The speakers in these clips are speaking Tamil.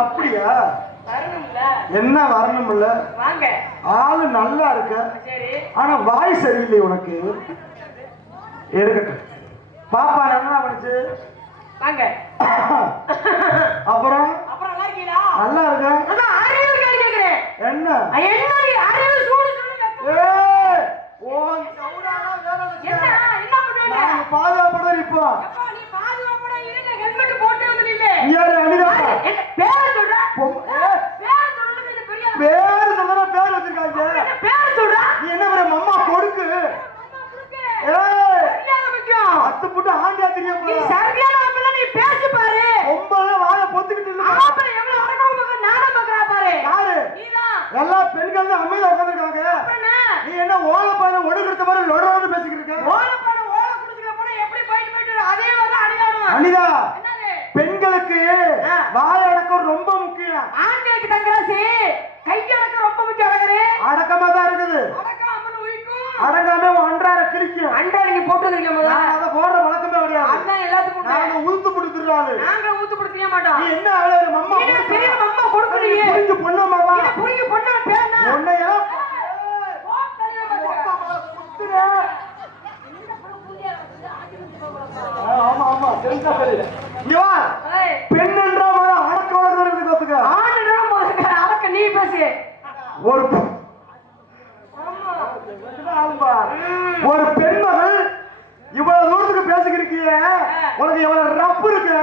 அப்படியா? என்ன வரணும் இல்ல ஆளு நல்லா இருக்க. ஆனா வாய் சரியில்லை உனக்கு. எடுக்கட்டும். பாப்பா என்ன பண்ணுச்சு? அப்புறம்? நல்லா இருக்க. என்ன? என்ன பாதுகாப்போட இருப்போம் யாரு அனிதா பேர் சொல்ற. பேர் சொல்ற பேர் என்ன பேர் மம்மா கொடுக்கு? அத்து போட்டு ஆண்டியா தெரிய போற நீ பேசி பாரு. ஒன்பது வாய பொத்துக்கிட்டு இல்ல அப்பல பாரு. யாரு? எல்லா பெண்கள் அமைதியா உட்கார்ந்திருக்காங்க. நீ என்ன ஓல பாரு ஒடுக்கிறது மாதிரி லொடரோடு பேசிக்கிட்டு இருக்க. அனிதா பெண்களுக்கு வாய் அடக்கம் ரொம்ப முக்கியம். ஆண்களுக்கு தங்கராசி கை அடக்கம் ரொம்ப முக்கியம் அடக்கமா தான் இருக்குது. அடங்காம ஒன்றார கிழிக்கும் அண்டா நீங்க போட்டுக்கிறீங்க அத போடுற வழக்கமே கிடையாது. அண்ணா எல்லாத்துக்கும் நாங்க ஊத்து கொடுத்துறாங்க நாங்க ஊத்து கொடுத்துக்க மாட்டோம். நீ என்ன ஆளு மம்மா பெரிய மம்மா கொடுக்குறீங்க புரிஞ்சு பொண்ணமாவா புரிஞ்சு பொண்ணா பேனா? உன்னையா சுத்துறேன். ஆமா ஆமா தெரிஞ்சா தெரியல இவா பெண் என்றா மாதிரி அடக்க வளர்ந்து கத்துக்க ஆண்டுடா முதல்ல அடக்க நீ பேசு. ஒரு ஒரு பெண்மகள் இவ்வளவு தூரத்துக்கு பேசிக்கிருக்கிய உனக்கு எவ்வளவு ரப்பு இருக்கு?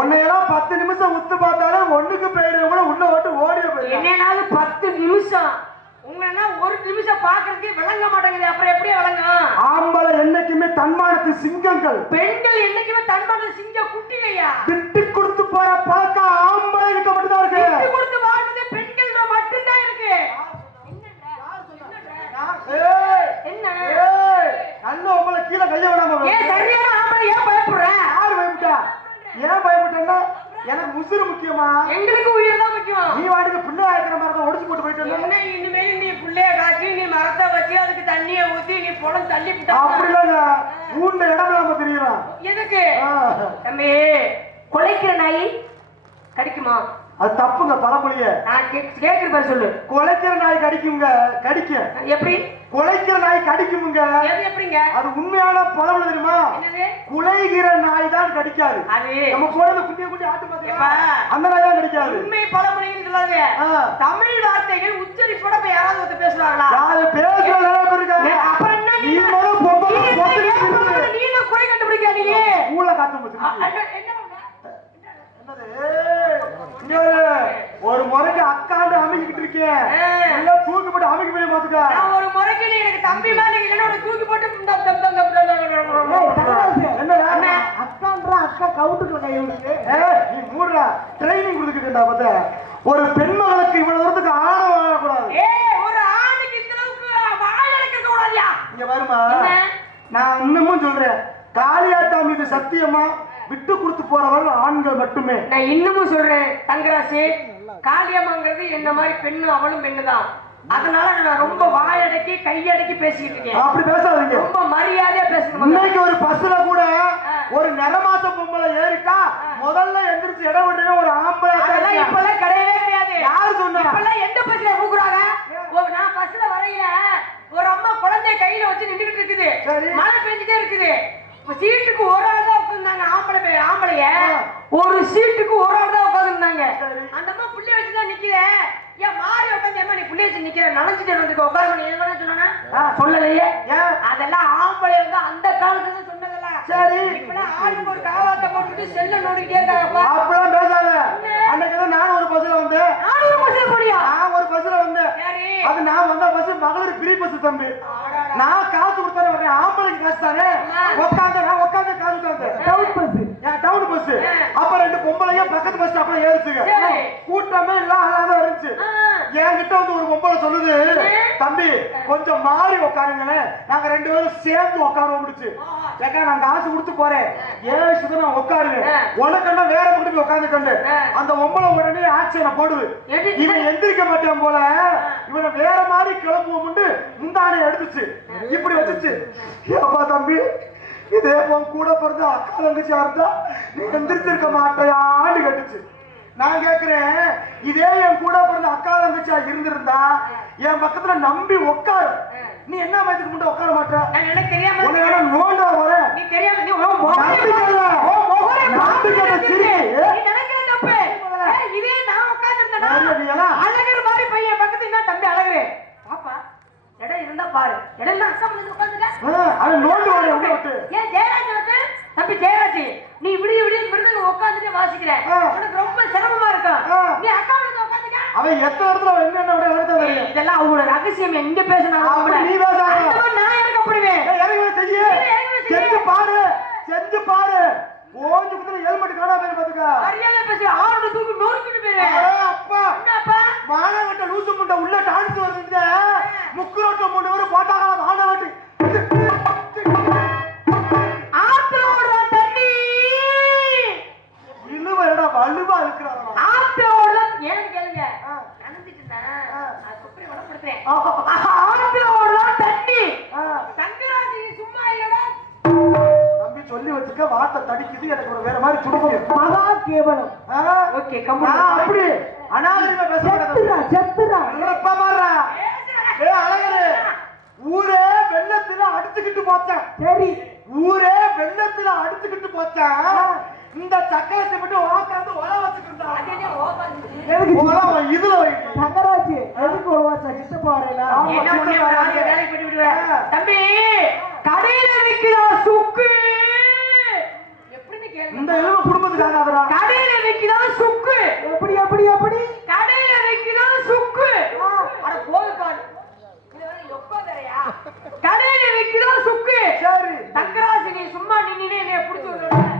உன்னையெல்லாம் பத்து நிமிஷம் உத்து பார்த்தாலும் ஒண்ணுக்கு போயிடுறவங்க உள்ள ஓட்டு ஓடி போயிடும். என்னன்னாலும் பத்து நிமிஷம் உங்கன்னா ஒரு நிமிஷம் பாக்குறதுக்கு விளங்க மாட்டேங்குது அப்புறம் எப்படி விளங்கும்? ஆம்பளை என்னைக்குமே தன்மானத்து சிங்கங்கள். பெண்கள் என்னைக்குமே தன்மான சிங்க குட்டிகையா? விட்டு கொடுத்து போற பழக்கம் ஆம்பளை கிட்ட மட்டும் தான் விட்டு இருக்கு கொடுத்து வாழ்றது பெண்கள் மட்டும்தான் இருக்கு. என்ன? நல்ல உங்களை கீழே கைய விடாம ஏன். சரியான ஆம்பளை ஏன் பயப்படுற? யாரு பயப்பட்டா ஏன் பயப்பட்டேன்னா எனக்கு உசுறு முக்கியமா? எங்களுக்கு உயிர் தான் முக்கியம். நீ வாட்டுக்கு பிள்ளை ஆயிக்கிற மாதிரி தான் ஒடிச்சு போட்டு போயிட்டு இனிமேல் நீ புள்ளைய காய்ச்சி நீ மரத்தை வச்சு அதுக்கு தண்ணிய ஊத்தி நீ புலம் தள்ளி அப்படி விட்டா? இல்லைங்க ஊண்ட இடம் நம்ம தெரியலாம் எதுக்கு? தம்பி கொலைக்கிற நாய் கடிக்குமா? அது தப்புங்க பழமொழிய. நான் கேக்குற பாரு சொல்லு. குலைக்கிற நாய் கடிக்குங்க கடிக்கும் எப்படி? குலைக்கிற நாய் கடிக்குமுங்க. எப்படிங்க? அது உண்மையான பழமொழி தெரியுமா? குலைகிற நாய் தான் கடிக்காது. அது. நம்ம போடுறது குட்டிய குட்டி ஆட்டு? பாத்தீங்களா அந்த நாய் தான் கடிக்காது. உண்மை பழமொழின்னு சொல்லாது ஆ. தமிழ் வார்த்தைகள் உச்சரிப்போட இப்ப யாராவது ஒருத்தர் பேசுவாங்களா? யாரு? பேசுற நிறைய பேர் இருக்காங்க. அப்புறம் என்ன நீ நீ பொம்பளை. நீ குறை கண்டுபிடிக்க நீ ஊழ காத்து என்ன ஒரு முறைக்கு அக்காண்டு அமைக்கிட்டு இருக்கேன் இல்ல தூக்கி போட்டு அமைக்க போய் பாத்துக்க ஒரு முறைக்கு நீ எனக்கு தம்பி மாதிரி தூக்கி போட்டு என்ன அக்கான்ற அக்கா கவுண்டுக்கு கை இருக்கு நீ மூடுறா. ட்ரைனிங் கொடுத்துக்கிட்டா பார்த்த. ஒரு பெண்மகளுக்கு இவ்வளவு தூரத்துக்கு ஆணவம் வாழக்கூடாது ஒரு ஆணுக்கு இந்த அளவுக்கு வாழ கூடாது இங்க வருமா நான் இன்னமும் சொல்றேன். காளியாத்தா மீது சத்தியமா விட்டு கொடுத்து போறவர்கள் ஆண்கள் மட்டுமே. நான் இன்னமும் சொல்றேன் தங்கராசி காளியம்மாங்கிறது என்ன மாதிரி பெண்ணு அவளும் பெண்ணு தான் அதனால நான் ரொம்ப வாயடக்கி கையடக்கி பேசிக்கிட்டு இருக்கேன். அப்படி பேசாதீங்க. ரொம்ப மரியாதையா பேசணும் இன்னைக்கு ஒரு பஸ்ல கூட ஒரு நிறமாச பொம்பளை ஏறிட்டா முதல்ல எந்திரிச்சு இடம் விடுறேன்னு ஒரு ஆம்பளை அதெல்லாம் இப்பெல்லாம் கிடையவே கிடையாது. யாரு சொன்னா? இப்பெல்லாம் எந்த பஸ்ல கூக்குறாங்க? நான் பஸ்ல வரையில ஒரு அம்மா குழந்தைய கையில வச்சு நின்றுட்டு இருக்குது. மழை பெஞ்சிட்டே இருக்குது. சீட்டுக்கு ஒரு ஆள் தான் உட்கார்ந்தாங்க ஆம்பளை பே- ஆம்பளைய. ஒரு சீட்டுக்கு ஒரு ஆள் தான் உட்கார்ந்துருந்தாங்க. சரி. அந்த அம்மா புள்ளி வச்சுதான் நிக்குதே ஏன் மாறி உட்காந்து ஏமா நீ புள்ளி வச்சு நிக்கிற? நனைஞ்சிட்டு வந்துக்க உட்கார பண்ணி என்ன சொன்னா. சொல்லலையே. அதெல்லாம் ஆம்பளை வந்து அந்த காலத்துல சொன்னதெல்லாம் சரி. இப்பெல்லாம் ஆளுக்கு ஒரு காவாத்த போட்டுட்டு செல்ல நோண்டிட்டே இருக்காங்கப்பா அப்படிலாம் பேசாத. அன்னைக்கு தான் நானும் ஒரு பஸ்ல வந்தேன். நானும் பஸ்ல போறியா? நான் ஒரு பஸ்ல வந்தேன். சரி. அது நான் வந்த பஸ் மகளிர் பிரி பஸ் தம்பி. நான் காசு கொடுத்தானே வரேன் ஆம்பளைக்கு காசு தானே? உட்காந்து நான் உட்காந்து காசு கொடுத்தேன். டவுன் பஸ் டவுன் வந்துச்சு அப்ப ரெண்டு பொம்பளைங்க பக்கத்து பஸ் ஸ்டாப்ல ஏறுச்சுங்க. கூட்டமே எல்லாம் அழகா இருந்துச்சு. என்கிட்ட வந்து ஒரு பொம்பளை சொல்லுது. தம்பி கொஞ்சம் மாறி உட்காருங்களேன் நாங்க ரெண்டு பேரும் சேர்ந்து உட்காருவோம் முடிச்சு. ஏக்கா நான் காசு கொடுத்து போறேன். ஏழு நான் உட்காருவேன் ஆ. உனக்கு என்ன வேற மட்டும் போய் உட்காந்துக்கண்டு. அந்த பொம்பளை உடனே ஆக்ஷனை போடுது? இவன் எந்திரிக்க மாட்டான் போல. இவனை வேற மாதிரி கிளம்புவோம்னு முந்தானை எடுத்துச்சு. இப்படி வச்சுச்சு. ஏப்பா தம்பி இதே உன் கூட பிறந்த அக்கா தங்கச்சியா இருந்தா நீ எந்திரிச்சிருக்க மாட்டையான்னு கேட்டுச்சு நான் கேக்குறேன் இதே என் கூட பிறந்த அக்கா தங்கச்சியா இருந்திருந்தா என் பக்கத்துல நம்பி உட்காரு நீ என்ன வயதுக்கு மட்டும் உட்கார மாட்ட நான் எனக்கு தெரியாம நோண்டா வரேன் நீ தெரியாம நீ உன் முகரே உன் முகரே நம்பிக்கையில பார்த்து சிரி. நீ நினைக்கிற தப்பு இதே நான் உட்கார்ந்திருந்தேனா? அழகர் மாதிரி பையன் பக்கத்துல என்ன தம்பி அழகரு பாப்பா இடம் இருந்தா பாரு இடம் நோண்டு ஏன் ஜெயராஜ் வந்து? தம்பி ஜெயராஜ் நீ விடிய விடிய மிருதங்க உட்காந்துட்டு வாசிக்கிற. உனக்கு ரொம்ப சிரமமா இருக்கும். நீ அக்கா வந்து உட்காந்துக்க அவன் எத்தனை இடத்துல அவன் என்னென்ன விட ஏய், தெரியும் இதெல்லாம் அவங்களோட ரகசியம். எங்க பேசணும் அப்படி நீ பேசாத. நான் இறக்கப்படுவேன் இறங்கி செய்யு. செய்யு. செஞ்சு. பாரு. செஞ்சு பாரு. ஓஞ்சு குத்துல ஹெல்மெட் காணாம போயிரு பாத்துக்க. மரியாதை பேசி ஆறு தூக்கி நொறுக்கிட்டு அடே அப்பா. என்னப்பா? மானவட்ட லூசு முண்டை உள்ள டான்ஸ் வருது முக்கு ரோட்ட மூணு பேரும் போட்டாங்க மானவட்டி ஆத்துல ஓடுற தண்ணி. தங்கராஜி சும்மா இல்லடா தம்பி சொல்லி வச்சுக்க வார்த்தை தடிக்குது எனக்கு ஒரு வேற மாதிரி துடிக்குது. மகா கேவலம்? ஓகே கம்முனு. நான் அப்படி. அனாகரிகமா பேச செத்துறா செத்துறா. இப்ப பாருடா. ஏய் அழகரு. ஊரே வெள்ளத்துல அடிச்சுக்கிட்டு போச்சான். சரி. ஊரே வெள்ளத்துல அடிச்சுக்கிட்டு போச்சான். இந்த சக்கரத்தை விட்டு உக்காந்து உல வச்சுக்கிட்டு எதுக்கு இதுல வை. தங்கராஜ் எதுக்கு உருவாச்சா சித்த போறேனா என்ன உன்னை ஒரு ஆளு வேலைக்கு போட்டு விடுவேன். தம்பி கடையில விக்கிறா சுக்கு. இந்த எலும்பு குடும்பத்துக்கு ஆகாதடா. கடையில விக்கிறா சுக்கு. எப்படி எப்படி எப்படி? கடையில விக்கிறா சுக்கு. அட போது காடு கடையில விக்கிறா சுக்கு. சரி. தங்கராசி நீ சும்மா நின்னு என்னைய புடிச்சு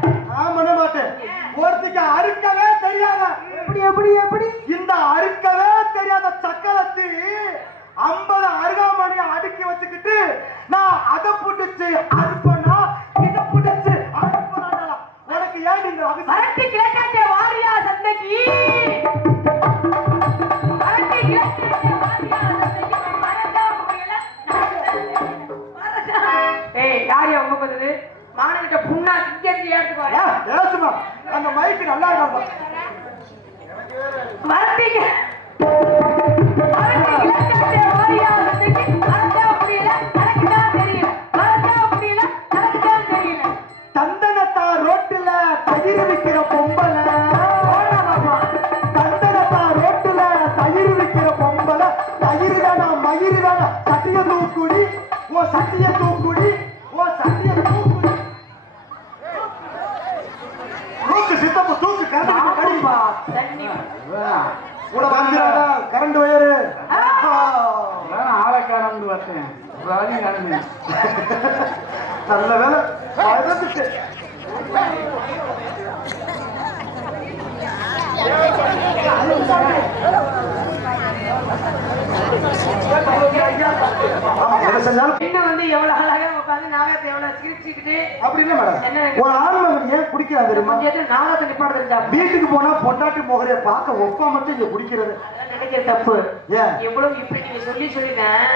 ஒருத்திக்கு அறுக்கவே தெரியாத. எப்படி எப்படி எப்படி? இந்த அறுக்கவே தெரியாத சக்கரத்தி ஐம்பது அருகாமணி அடுக்கி வச்சுக்கிட்டு நான் அதை புடிச்சு அறுப்பனா மைக்கு தெரியுமா? கொஞ்சம் நாகத்தை நிப்பாடு தெரிஞ்சா வீட்டுக்கு போனா பொண்டாட்டி முகரைய பார்க்க ஒப்பா மட்டும் இங்க குடிக்கிறது. நினைக்கிற தப்பு. எவ்வளவு இப்படி நீங்க சொல்லி சொல்லிட்டேன்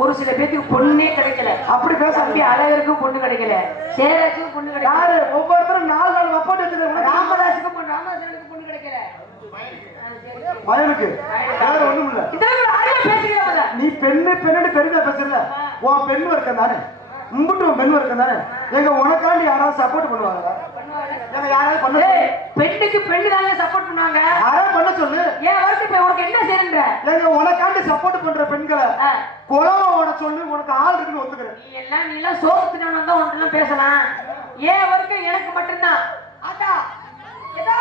ஒரு சில பேத்துக்கு பொண்ணே கிடைக்கல. அப்படி தம்பி பேசாதீங்க அழகருக்கும் பொண்ணு கிடைக்கல. சேராஜுக்கும் பொண்ணு கிடைக்கல. யாரு? ஒவ்வொருத்தரும் நாலு நாள் வப்பாட்டு வச்சிருக்காங்க ராமதாஸுக்கும் பொண்ணு ராமதாசனுக்கும் பொண்ணு கிடைக்கல. வேற ஒண்ணும் இல்ல. பேசுகிறவங்க நீ பெண்ணு பெண்ணு பெருமையா பேசுறல. உன் பெண் வர்க்கம் தானே? உன் பெண் வர்க்கம் தானே? எங்க உனக்காண்டி யாராவது சப்போர்ட் பண்ணுவாங்களா? எங்க யாராவது பண்ண பெண்ணுக்கு பெண்ணு தானே சப்போர்ட் பண்ணுவாங்க. யாராவது பண்ண சொல்லு. ஏன் வருஷம் உனக்கு என்ன உனக்காண்டி சப்போர்ட் பண்ற பெண்களை குளமா ஓட சொல்லு உனக்கு ஆள் இருக்குன்னு ஒத்துக்கிறேன். நீ எல்லாம் நீ எல்லாம் சோகத்துக்கு வந்தா உன்கிட்ட பேசலாம். ஏன் வரைக்கும் எனக்கு மட்டும்தான்? ஆட்டா ஏதோ?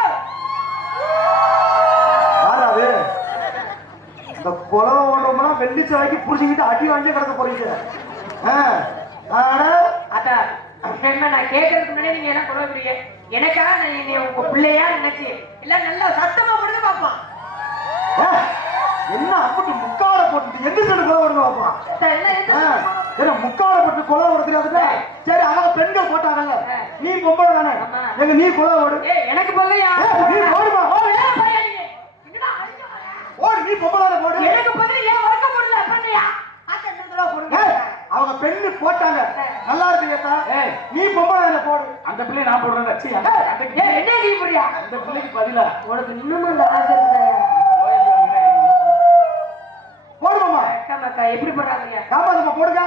இந்த குளம் ஓடுறோம்னா வெள்ளி சிலைக்கு புடிச்சுக்கிட்டு அடி வாங்கி கிடக்க போறீங்க. ஆட்டா என்ன நான் கேட்கறதுக்கு முன்னாடி நீங்க எல்லாம் குழம்புறீங்க எனக்காக என்னை உங்க பிள்ளையா நினைச்சு எல்லாம் நல்லா சத்தமா கொடுத்து பார்ப்போம் என்ன அப்படி முக்காட போட்டு எந்த சைடு கொலை எந்த- ஏன்னா முக்காட போட்டு கொலை வர தெரியாதுல்ல? சரி அதான் பெண்கள் போட்டாங்கல்ல? நீ பொம்பளை தானே. எங்க நீ கொலை ஓடு. ஏய், எனக்கு ஏய், நீ ஓடுமா? ஓடு நீ பொம்பளை தானே ஓடு. எனக்கு ஏன் வழக்க போடல பண்ணியா? அவங்க பெண்ணு போட்டாங்க. நல்லா இருக்கு கேட்டா. நீ பொம்பளை தானே போடு. அந்த பிள்ளை நான் போடுறேன் என்ன அந்த பிள்ளைக்கு பதிலா. உனக்கு இன்னமும் அந்த ஆசை இருக்குதாயா போடு மாமா அக்கா மக்கா எப்படி பண்றாங்க காமாதம்மா போடுங்க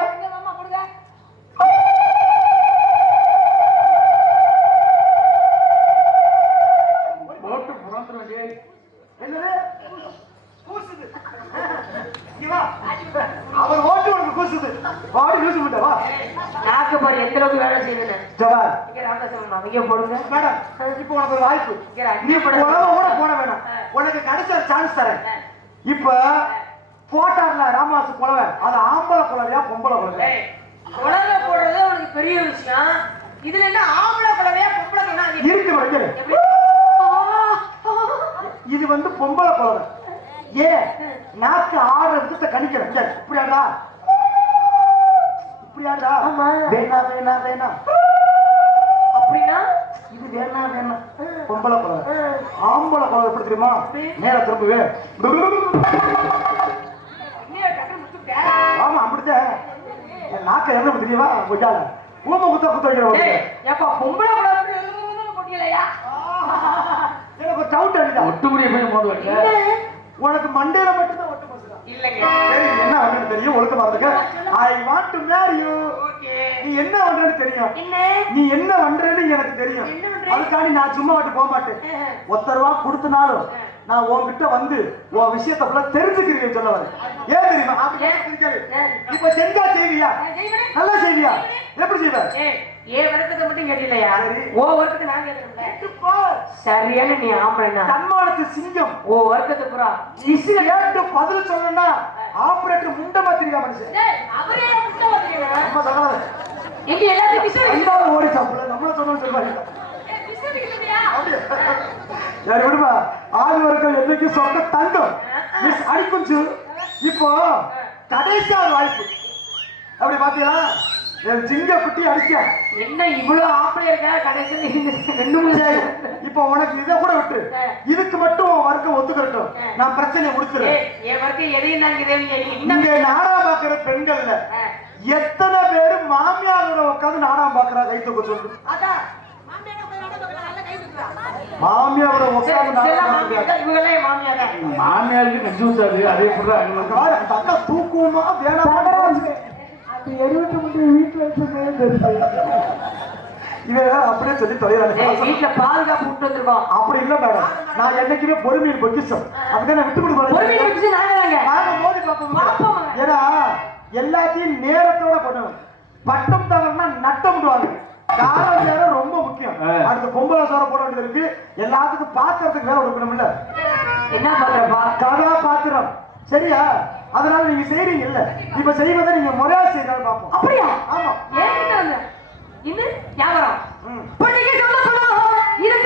ஆமா. வேணா வேணா வேணா. அப்படின்னா? இது வேணா வேணா. பொம்பளை குலவை ஆம்பளை குலவை எப்படி தெரியுமா? நேர திரும்புவே. ஆமா அப்படித்தான். என் நாக்க என்ன தெரியுமா கொய்யால ஊம குத்த குத்த வைக்கிற ஏய், ஏப்பா பொம்பளை குழந்தை கொட்டியலையா? எனக்கு ஒரு டவுட் அடிதா ஒட்டு முடிய போய் உனக்கு மண்டையில மட்டும் தான். ஒட்டு இல்லைங்க என்ன தெரியும்? ஒழுக்கமா இருக்க I want to marry you நீ என்ன பண்றேன்னு தெரியும். நீ என்ன பண்றேன்னு எனக்கு தெரியும்? அதுக்காண்டி நான் சும்மா வாட்டி போக மாட்டேன். ஒத்த ரூபா கொடுத்தனாலும் நான் உன்கிட்ட வந்து உன் விஷயத்தை ஃபுல்லா தெரிஞ்சுக்கிறீங்க சொல்ல வரேன். ஏன் தெரியுமா? இப்ப செஞ்சா செய்வியா. நல்லா செய்வியா? எப்படி செய்வ? ஏய், என் விளக்கத்தை மட்டும் சரி. ஓ வர்க்கத்துக்கு நான் கேட்கணும்ல பார். சரியான நீ ஆம்பளைனா தன்மானத்து சிங்கம். ஓ வர்க்கத்து புறா. இசை கேட்டு பதில் சொல்லணும்னா ஆபரேட்டர் முண்டை மாத்திரிக்கா மனுஷன். டேய், அவரே முட்டை வச்சிருக்கா நம்ம சொல்லாத எங்க எல்லாத்தையும் விசாரி ஐந்தாவது ஓடி சாப்பிடல. நம்மள சொன்னோம் சொல்லுவாங்க யாரு விடுமா? ஆறு வரைக்கும் என்னைக்கு சொக்க தங்கம்? மிஸ் அடிக்குஞ்சு. இப்போ கடைசியா ஒரு வாய்ப்பு. அப்படி பாத்தீங்களா? சிங்க குட்டி அடிச்ச என்ன இவ்வளவு ஆம்பளை இருக்கா? கடைசியில் ரெண்டு மூணு இப்போ உனக்கு இதை கூட விட்டு இதுக்கு மட்டும் உன் வர்க்கம் ஒத்துக்கட்டும் நான் பிரச்சனையை முடிச்சிருவேன் ஏய், என் வர்க்கம் எதையும் நாங்க இங்க நாடகம் பாக்குற பெண்கள்ல எத்தனை பேரு மாமியாரோட உட்காந்து நாடகம் பாக்குறா கை தூக்க சொல்லு. மாமியாரோட உட்காந்து. மாமியாருக்கு நெஞ்சு ஊசாது அதே போல தூக்குமா வேணாமா எழுபத்தி மூணு வீட்டுல வச்சிருந்தே தெரியுது இவன் அப்படியே சொல்லி தொலைறாங்க வீட்டுல பாதுகாப்பு விட்டு வந்திருக்கோம் அப்படி இல்ல மேடம். நான் என்னைக்குமே பொறுமையின் பொக்கிஷம். அதுக்கு நான் விட்டு கொடுக்க நாங்க மோதி பார்ப்போம். ஏன்னா எல்லாத்தையும் நேரத்தோட பண்ணுவேன் பட்டம் தவறுனா நட்டம் விடுவாங்க. காலம் நேரம் ரொம்ப முக்கியம். அடுத்து பொம்பளை சோற போட வேண்டியது இருக்கு. எல்லாத்துக்கும் பாத்திரத்துக்கு வேலை கொடுக்கணும்ல. என்ன பண்றப்பா கதாபாத்திரம் சரியா? அதனால நீங்க செய்றீங்க இல்ல. இப்ப செய்வதை நீங்க முறையா செய்யறாரு பார்ப்போம். அப்படியா? ஆமா. வந்த இன்னும் வியாபாரம். ம். பொண்ணுக்கு சொல்லப்படும் இது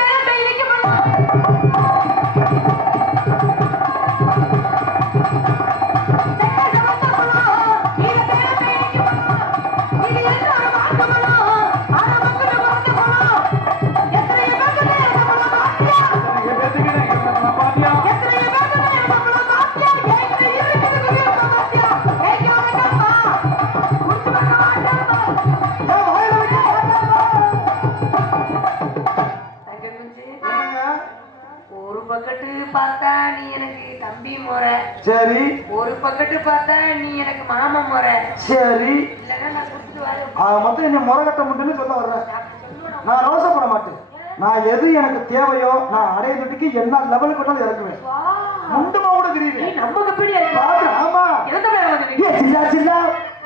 பக்கத்து பார்த்தா நீ எனக்கு தம்பி முறை. சரி. ஒரு பக்கத்து பார்த்தா நீ எனக்கு மாமா முறை. சரி. இல்லைன்னா நான் கொடுத்துட்டு வரேன். மொத்தம் என்ன முறை கட்ட முடியும்னு சொல்ல வர்றேன் நான் ரோசப்பட மாட்டேன். நான் எது எனக்கு தேவையோ நான் அடையிறதுக்கு என்ன லெவலுக்கு வேணாலும் இறக்குவேன். முண்டமா கூட தெரியுது. நம்ம கம்பெனி பாரு, ஆமா. ஏ சில்லா சில்லா.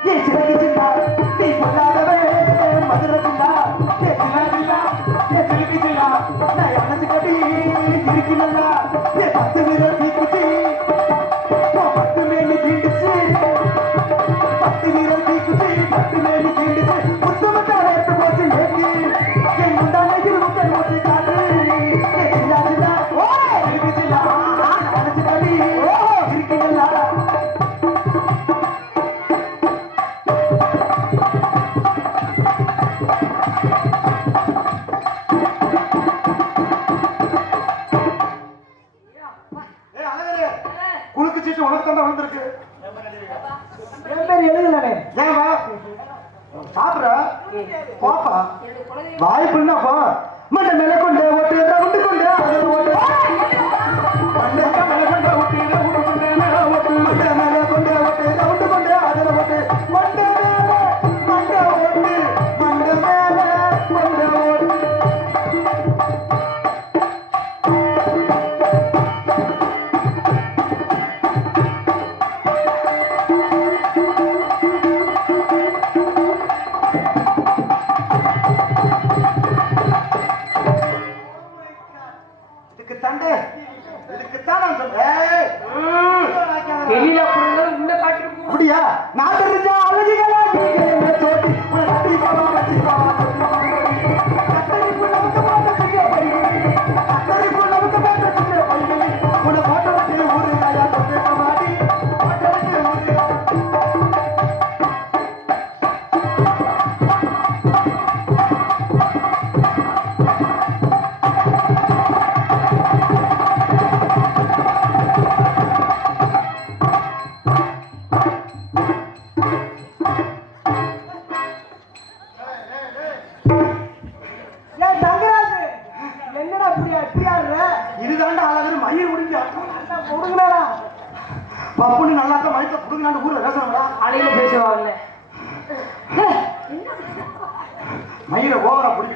ஏ சிலக்கு சில்லா. நீ பொல்லாதவே மதுரை சில்லா. ஏ சில்லா சில்லா. ஏ சிலுக்கு சில்லா. நான் எனது கடி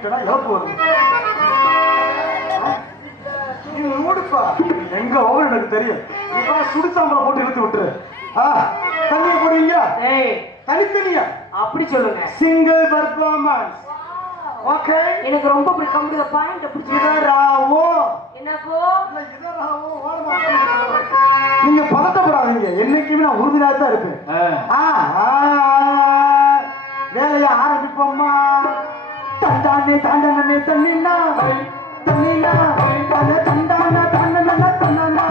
விட்டனா இழப்பு வரும் எங்க ஓவர் எனக்கு தெரியும். இப்ப சுடுசாம்பளை போட்டு இழுத்து விட்டுரு. தண்ணி போடுவீங்க தனித்தனியா? அப்படி சொல்லுங்க. சிங்கிள் பர்ஃபார்மன்ஸ் ஓகே எனக்கு ரொம்ப பிடிக்கும். இந்த பாயிண்ட் பிடிச்சது ராவோ என்னப்போ இது ராவோ நீங்க பதட்டப்படாதீங்க. என்னைக்குமே நான் உறுதியாக தான் இருப்பேன் வேலையை ஆரம்பிப்போம்மா. தந்தானே தாண்டனே தண்ணினா தண்ணினா தந்தானா தாண்டனா தந்தானா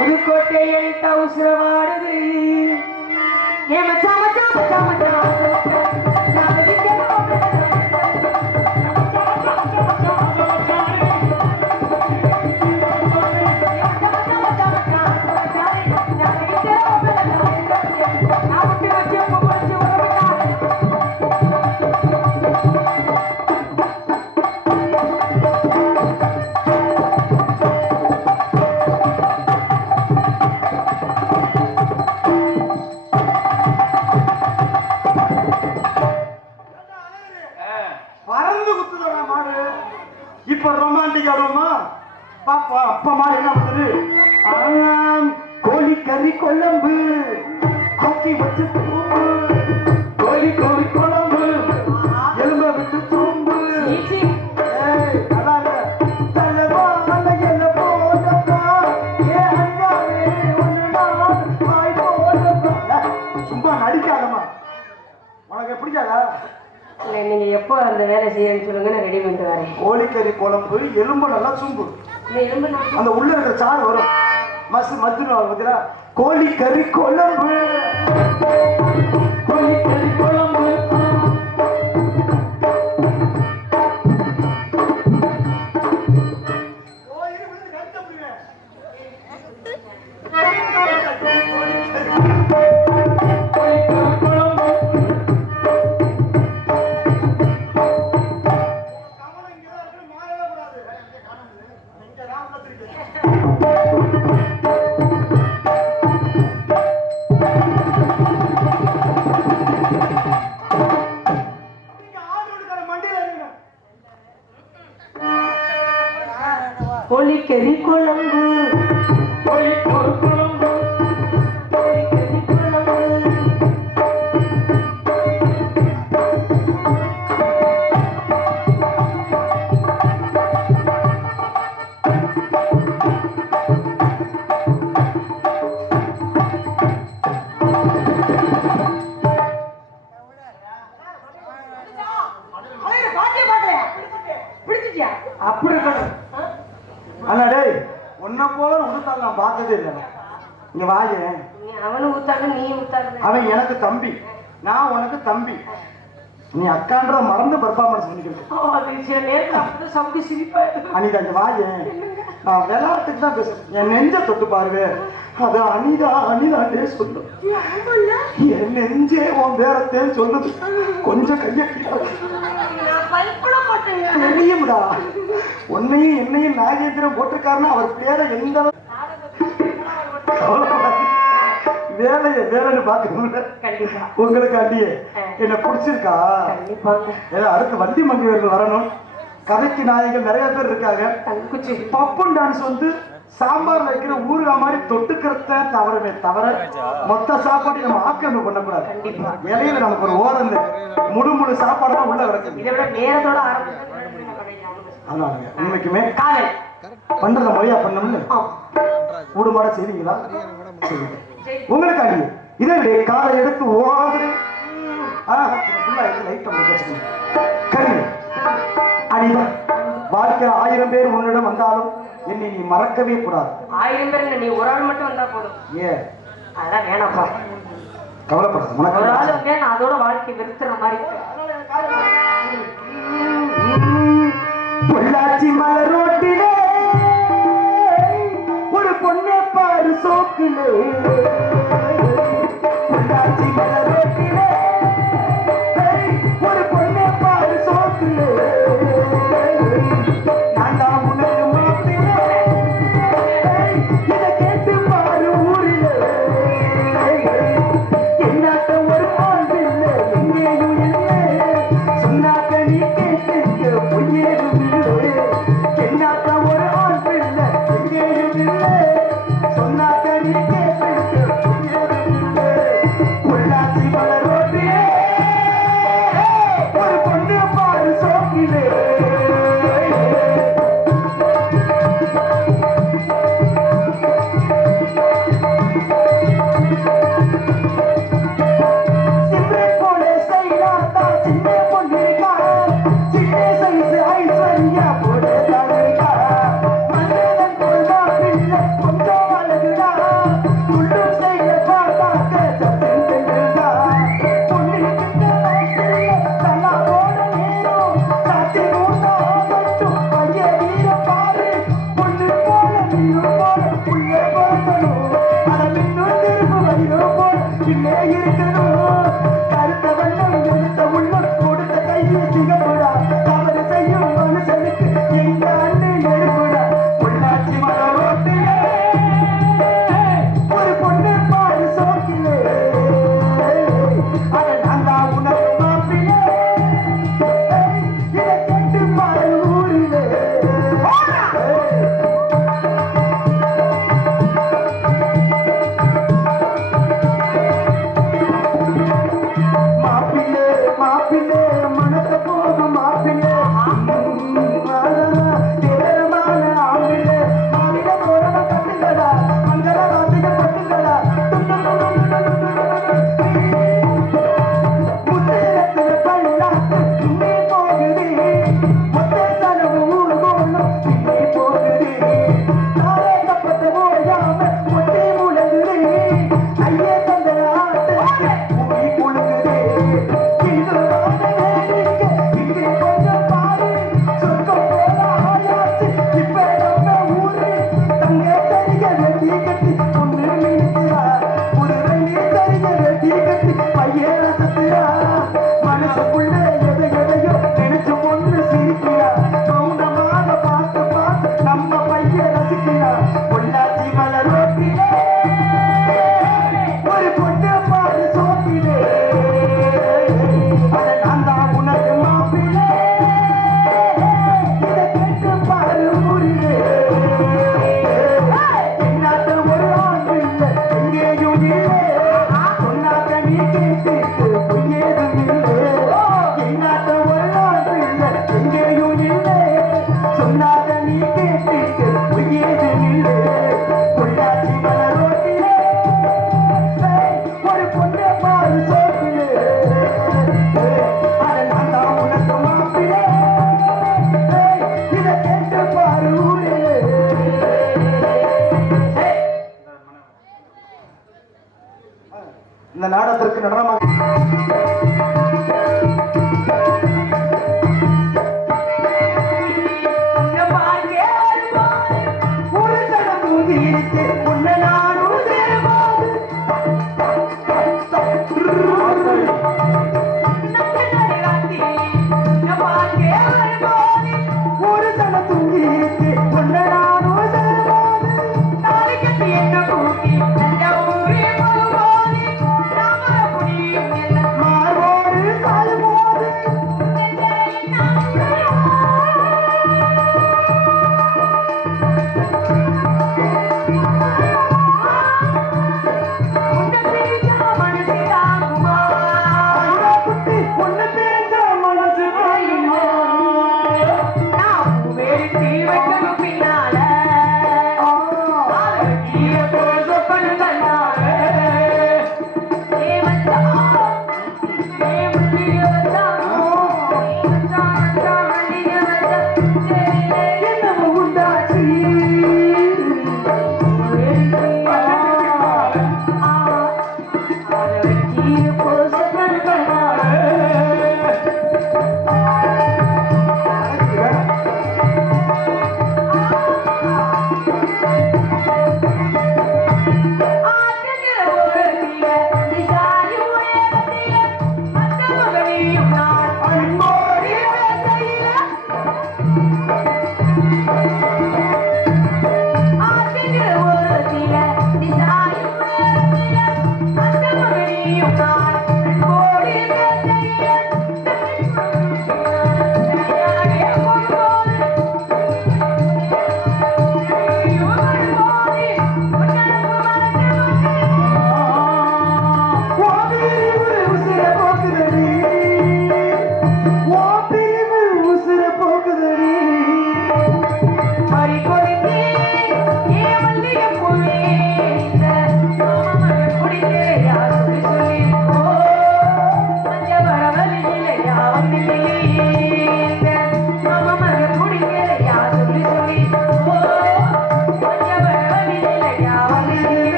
ஒரு கோட்டையை தவுசுரமாடுது. ஏமா சம சம சம என்ன பண்ணுது ஆம், குழம்பு. வச்சு கோழி கோழி குழம்பு. எலும்ப விட்டு வாய் போடப்பா. ஏய், சும்மா நடிக்காதம்மா. உனக்கு எப்படிக்காதா இல்லை, நீங்க எப்போ அந்த வேலை செய்யணும்னு சொல்லுங்க நான் ரெடி பண்ணிட்டு வரேன். கோழிக்கறி குழம்பு எலும்பு நல்லா சும்பு. அந்த உள்ள இருக்கிற சாறு வரும். மசு மத்து பார்த்தீங்களா? கறி குழம்பு. கறி குழம்பு. கோழிக்கறி இங்க வாங்க நான் விளையாட்டுக்கு தான் பேசுறேன் என் நெஞ்ச தொட்டு பாருவே. அது அனிதா அனிதாண்டே சொல்லும். என் நெஞ்சே உன் பேரத்தே சொல்லுது. கொஞ்சம் கைய தெரியும்டா. உன்னையும் என்னையும் நாகேந்திரம் போட்டிருக்காருன்னா அவர் பேரை எந்த. வேலையை வேலைன்னு பாத்துக்கோங்க உங்களுக்கு அண்டியே என்ன பிடிச்சிருக்கா? அடுத்து வண்டி மந்திரர்கள் வரணும். கதைக்கு நாயகர் நிறைய பேர் இருக்காங்க. தங்குச்சி. பப்புன் டான்ஸ் வந்து சாம்பார் வைக்கிற ஊறுகாய் மாதிரி தொட்டுக்கிறத தவறவே தவிர மொத்த சாப்பாடு நம்ம ஆக்கிரமிப்பு பண்ணக்கூடாது. இலையில நமக்கு ஒரு ஓரம் இந்த முழு முழு சாப்பாடு உள்ள கிடக்குது. இதை விட நேரத்தோட ஆரம்பிச்சு அதனாலங்க உண்மைக்குமே காதல் பண்றத முறையா பண்ணணும்னு. ஆ. ஊடுமாட செய்வீங்களா. உங்களுக்காண்டி இதே. காலை எடுத்து ஓடுது கல்வி அடிதான் வாழ்க்கையில் ஆயிரம் பேர் உன்னிடம் வந்தாலும் என்னை நீ மறக்கவே கூடாது. ஆயிரம் பேர் இல்ல, நீ ஒரு ஆள் மட்டும் வந்தா போதும். ஏன்? அதெல்லாம் வேணாப்பா கவலைப்படாத ஒரு ஆள் உனக்கு வந்தா நான் அதோட வாழ்க்கை வெறுத்துற மாதிரி. பொள்ளாச்சி மலர் ரோட்டிலே ஒரு பொண்ணை பாரு சோக்கிலே. Viva la